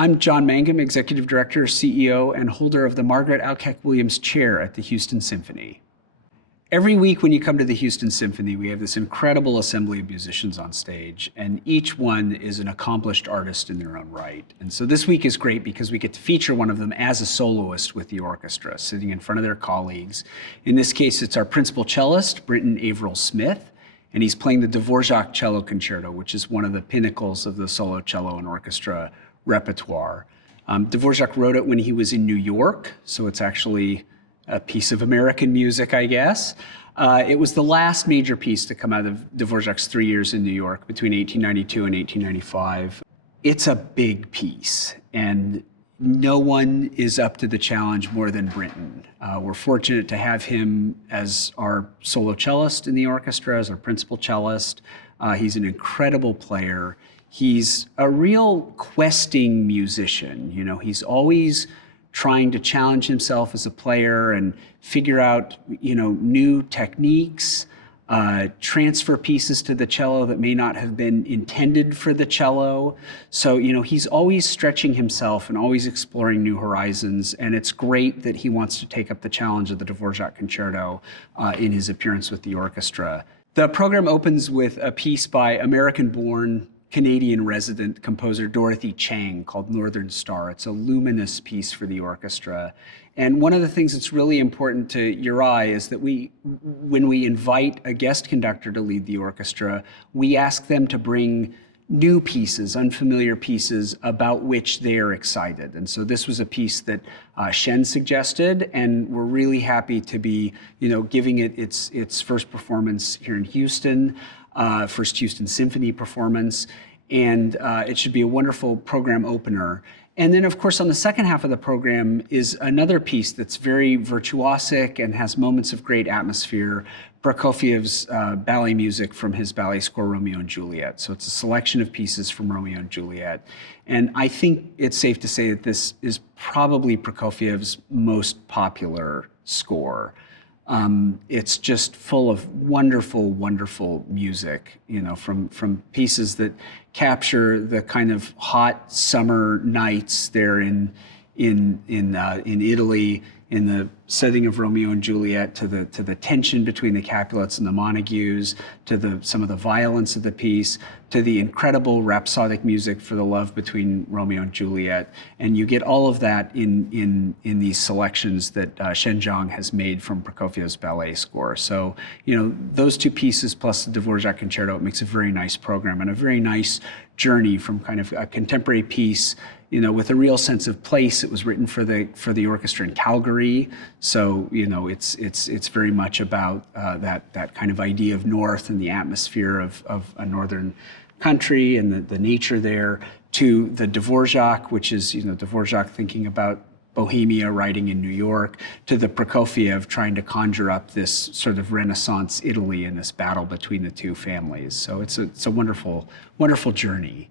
I'm John Mangum, Executive Director, CEO, and holder of the Margaret Alcock Williams Chair at the Houston Symphony. Every week when you come to the Houston Symphony, we have this incredible assembly of musicians on stage, and each one is an accomplished artist in their own right. And so this week is great because we get to feature one of them as a soloist with the orchestra, sitting in front of their colleagues. In this case, it's our principal cellist, Brinton Averil Smith, and he's playing the Dvořák Cello Concerto, which is one of the pinnacles of the solo cello and orchestra repertoire. Dvořák wrote it when he was in New York, so it's actually a piece of American music, I guess. It was the last major piece to come out of Dvořák's 3 years in New York between 1892 and 1895. It's a big piece, and no one is up to the challenge more than Brinton. We're fortunate to have him as our solo cellist in the orchestra, as our principal cellist. He's an incredible player. He's a real questing musician. You know, he's always trying to challenge himself as a player and figure out, new techniques, transfer pieces to the cello that may not have been intended for the cello. So, he's always stretching himself and always exploring new horizons. And it's great that he wants to take up the challenge of the Dvořák Concerto in his appearance with the orchestra. The program opens with a piece by American-born Canadian resident composer Dorothy Chang called Northern Star. It's a luminous piece for the orchestra. And one of the things that's really important to your eye is that when we invite a guest conductor to lead the orchestra, we ask them to bring new pieces, unfamiliar pieces about which they are excited. And so this was a piece that Chang suggested, and we're really happy to be, giving it its first performance here in Houston. First Houston Symphony performance, and it should be a wonderful program opener. And then, of course, on the second half of the program is another piece that's very virtuosic and has moments of great atmosphere, Prokofiev's ballet music from his ballet score, Romeo and Juliet. So it's a selection of pieces from Romeo and Juliet. And I think it's safe to say that this is probably Prokofiev's most popular score. It's just full of wonderful, wonderful music, from pieces that capture the kind of hot summer nights there in Italy, in the setting of Romeo and Juliet, to the tension between the Capulets and the Montagues, to some of the violence of the piece, to the incredible rhapsodic music for the love between Romeo and Juliet. And you get all of that in these selections that Chang has made from Prokofiev's ballet score. So, those two pieces plus the Dvořák Concerto, it makes a very nice program and a very nice journey from kind of a contemporary piece, with a real sense of place. It was written for the orchestra in Calgary, so it's very much about that kind of idea of north and the atmosphere of a northern country and the nature there, to the Dvořák, which is Dvořák thinking about Bohemia, writing in New York, to the Prokofiev trying to conjure up this sort of Renaissance Italy in this battle between the two families. So it's a wonderful, wonderful journey.